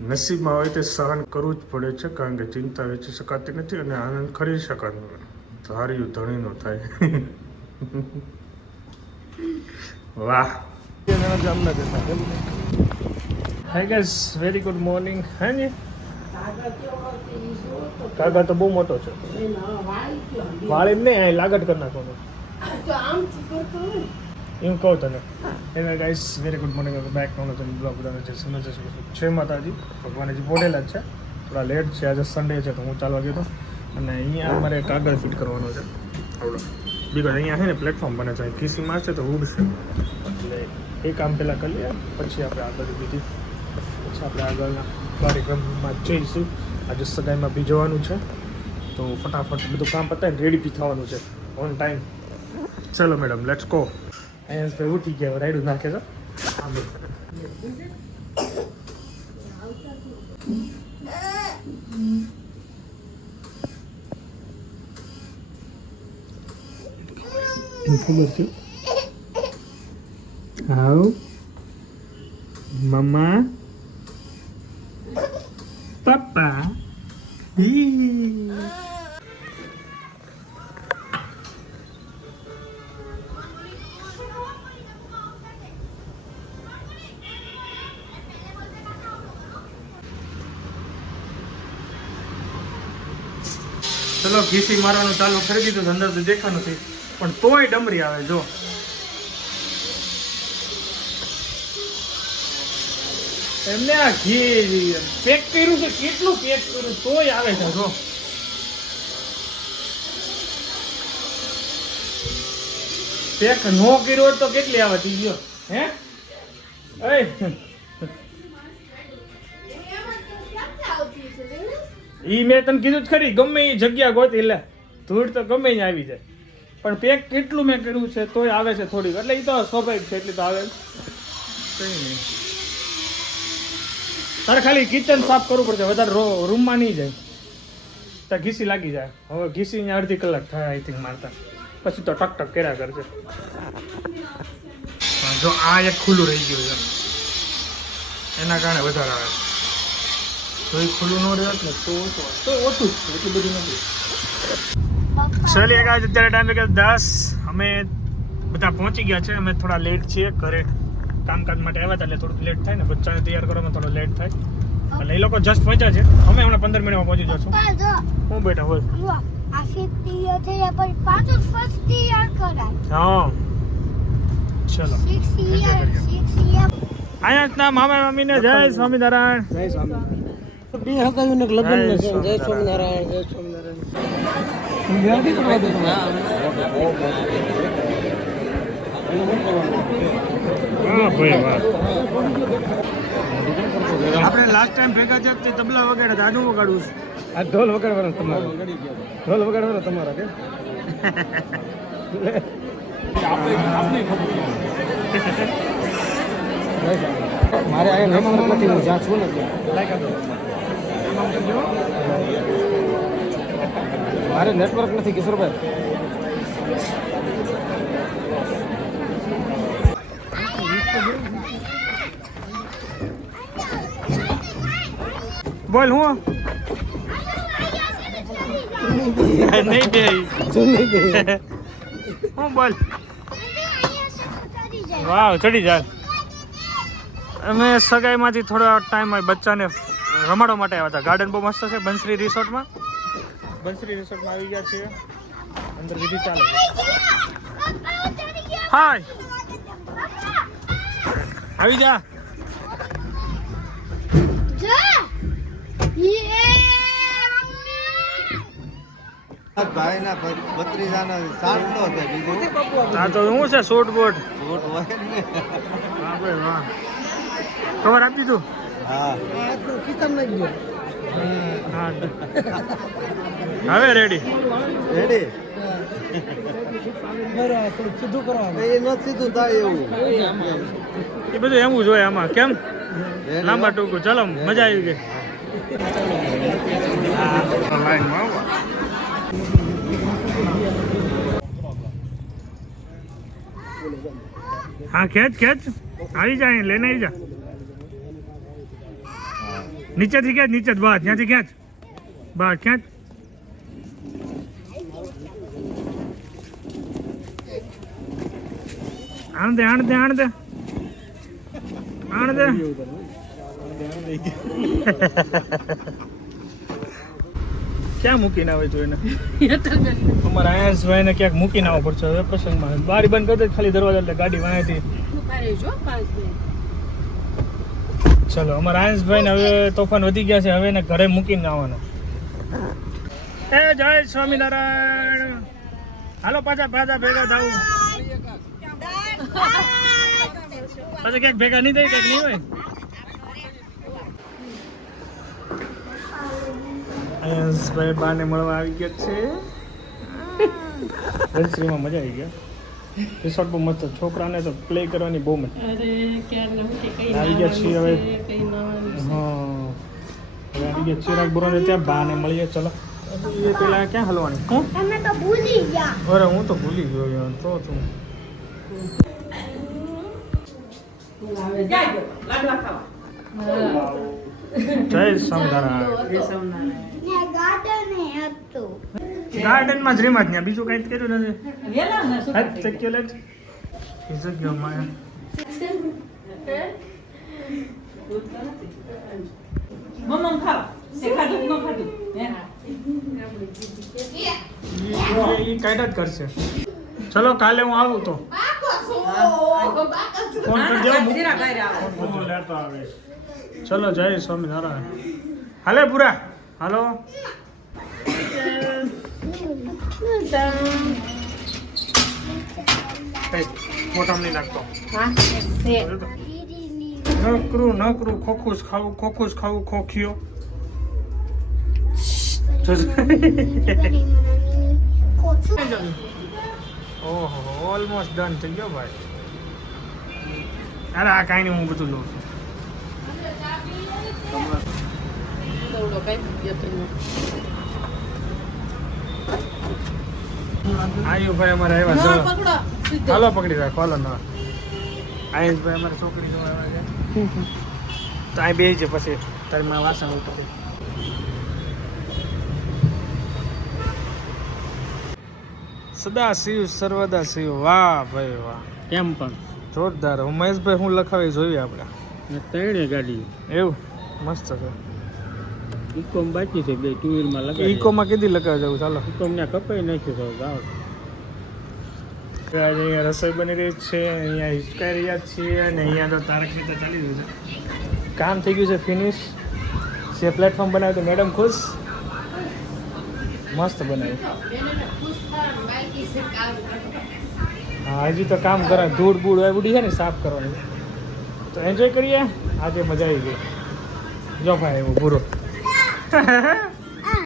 નસીબમાં હોય તે સહન કરવું જ પડે છે, કારણ કે ચિંતા વેચી શકાતી નથી અને આનંદ ખરીદી શકાતો નથી. ધાર્યું ધણી નો થાય. વાહ. Hi guys, very good morning. હા જી, કાગા તો બહુ મોટો છે. વાળ એમ નહીં, લાગટ કરી નાખવાનો એવું કહું તને. એને guys very good morning, back કરવાનો તમે બ્લોગ બધાને જે સમજ છે. માતાજી ભગવાનજી બોલેલા જ છે. થોડા લેટ છે, આજે સન્ડે છે તો હું ચાલવા ગયો હતો. અને અહીંયા અમારે કાગળ ફિટ કરવાનો છે આવડો, બીકોઝ અહીંયા છે ને પ્લેટફોર્મ બને છે, ખીસી મારશે તો ઉડશે. એટલે એ કામ પહેલાં કરી લઈએ, પછી આપણે આગળ બીજી પછી આપણે આગળના કાર્યક્રમમાં જઈશું. આજે સગાઈમાં બી જવાનું છે, તો ફટાફટ બધું કામ પતાવીને રેડી બી થવાનું છે ઓન ટાઈમ. ચલો મેડમ, લેટ્સ ગો. અહીંયા ભાઈ ઉઠી ગયા, રાઈડું નાખે છે. ખબર છે હાઉ મમ્મા પપ્પા. ચલો ઘીસી મારવાનું ચાલુ કરી દીધું, અંદર તો દેખાનું નથી પણ તોય ડમરી આવે. જો એમને આ ઘી પેક કર્યું છે, કેટલું પેક કર્યું તોય આવે છે. જો પેક નો કર્યો તો કેટલી આવે થઈ ગયો હે. ઈ મેં તને કીધું જ ખરી, ગમે એ જગ્યા ગોતી લે, ધૂળ તો ગમે ત્યાં આવી જાય. પણ પેક કેટલું મેં કર્યું છે તોય આવે છે થોડીક, એટલે એ તો સ્વાભાવિક છે, એટલી તો આવે કંઈ નહીં. તારે ખાલી કિચન સાફ કરવું પડશે, વધારે રૂમમાં નહીં જાય તો ઘીસી લાગી જાય. હવે ઘીસી અહીંયા અડધી કલાક થાય આઈ થિંક મારતા, પછી તો ટક ટક કર્યા કરશે. જો આ એક ખુલ્લું રહી ગયું છે, એના કારણે વધારે આવે. તો એ ખુલ્લું ન રહે ને તો ઓછું જ, એટલું બધું નથી. ચલીએ ગાઈસ, અત્યારે ટાઈમ કે 10. અમે બધા પહોંચી ગયા છે. અમે થોડા લેટ છીએ, ઘરે કામકાજ માટે આવ્યા હતા એટલે થોડુંક લેટ થાય ને, બચ્ચાને તૈયાર કરવામાં થોડો લેટ થાય. એટલે એ લોકો જસ્ટ પહોંચ્યા છે, અમે હમણાં 15 મિનિટમાં પહોંચી જશું. હું બેઠા હોય હા. ચલો અહીંયા મામા મામીને જય સ્વામિનારાયણ. જય સ્વામિનારાયણ. બે હગાઈઓને લગ્ન છે. જય સ્વામિનારાયણ. જય સ્વામિનારાયણ. આપણે લાસ્ટ ટાઈમ ભેગા છે તે તબલા વગાડ્યા હતા, આજુ વગાડવું છે. આ ઢોલ વગાડવાનો તમારો, ઢોલ વગાડવાનો તમારો કે મારે આ નેટવર્ક નથી, હું જ્યાં છું ને મારે નેટવર્ક નથી કિશોરભાઈ. બોલ હું નહીં બે હું બોલ. વાવ, ચડી જાય. અમે સગાઈમાંથી થોડો ટાઈમ હોય બચ્ચાને રમાડવા માટે આવ્યા હતા. ગાર્ડન બહુ મસ્ત છે બંસરી રિસોર્ટમાં. બંસરી રિસોર્ટમાં આવી ગયા છીએ, અંદર વિધિ ચાલે છે. હાય આવી જા. ભાઈના ભત્રીજાનો સાંડો છે, બીજું આ તો શું છે, શૂટ બોટ શૂટ હોય ને. હા ભાઈ વાહ, ખબર આપી તું. હા હવે રેડી રેડી. સીધું કરવાનું એ ન સીધું થાય એવું, એ બધું એવું જોઈએ આમાં. કેમ લાંબા ટૂંકું. ચલો મજા આવી ગઈ. હા ખેંચ ખેંચ, આવી જા, લઈને આવી જા. નીચેથી ખેંચ નીચે બસ ત્યાંથી ખેંચ બસ ખેંચ આણ દે આણ દે આણ દે આણ દે ક્યાં મૂકીને આવે તું એને અમારા આયાસભાઈ ને ક્યાંક મૂકીને આવવો પડશે હવે પ્રસંગમાં બારી બંધ કરી દે ખાલી દરવાજા એટલે ગાડી વાંચી ચલો અમારા આયાસભાઈ ને હવે તોફાન વધી ગયા છે હવે એને ઘરે મૂકીને આવવાનો એ જય સ્વામિનારાયણ હાલો પાછા પાછા ભેગા થાવું પછી ક્યાંક ભેગા નહીં થાય ક્યાંક નહીં હોય આયાસભાઈ બાને મળવા આવી ગયા છે રણશ્રીમાં મજા આવી ગયા રિસોર્ટ બહુ મસ્ત છોકરાને તો પ્લે કરવાની બહુ મજા આવી ગયા છીએ હવે હા હવે આવી ગયા ચિરાગ બોરાને ત્યાં બાને મળીએ ચલો એ પેલા ક્યાં હલવાની હું તમે તો ભૂલી ગયા અરે હું તો ભૂલી ગયો યાર તો તું જય સ્વામિનારાયણ ને ગાર્ડન હતું ગાર્ડનમાં જ રીમાં જ ત્યાં બીજું કંઈ કર્યું નથી હા ચક્યો લે ખીસક ગયો માયા ઈ કાઢા જ કરશે ચલો કાલે હું આવું તો ફોન કરી દેવો ફોન લેતો આવે ચલો જય સ્વામિનારાયણ હાલે પૂરા હાલો ફોટા નહીં નાખતો નકરું ખોખું ખાવું ખોખીઓ ઓહો ઓલમોસ્ટ ડન થઈ ગયો ભાઈ અરે આ કાંઈ નહીં હું બધું લઉં આયુ ભાઈ અમારે આવ્યા હાલો પકડી રાખો હાલો ના આયુષભાઈ અમારી છોકરી જોવા આવ્યા તો અહીં બે છે પછી તારી માં વાસણ ઉપર સદા શિવ સર્વદા શિવ વાહ ભાઈ વાહ કેમ પણ જોરદાર ઉમેશભાઈ હું લખાવી જોઈએ આપણે ત્રણે ગાડી એવું મસ્ત છે ઇકોમ બાકી છે બે ટુ વ્હીલમાં લગાવી ઇકોમાં કીધી લગાવી જવું ચાલો ઇકોમ ને કપાઈ નાખ્યું છે ગાવ આજે અહીંયા રસોઈ બની રહી છે અહીંયા હિચકાઈ રહ્યા છીએ અને અહીંયા તો તારક મહેતા ચાલી રહ્યું છે કામ થઈ ગયું છે ફિનિશ જે પ્લેટફોર્મ બનાવ્યું તો મેડમ ખુશ મસ્ત બનાવ્યું હા હજી તો કામ કરે ધૂળ બૂળ ઉડી છે ને સાફ કરવાની તો એન્જોય કરીએ આજે મજા આવી ગઈ જો ભાઈ એવું પૂરો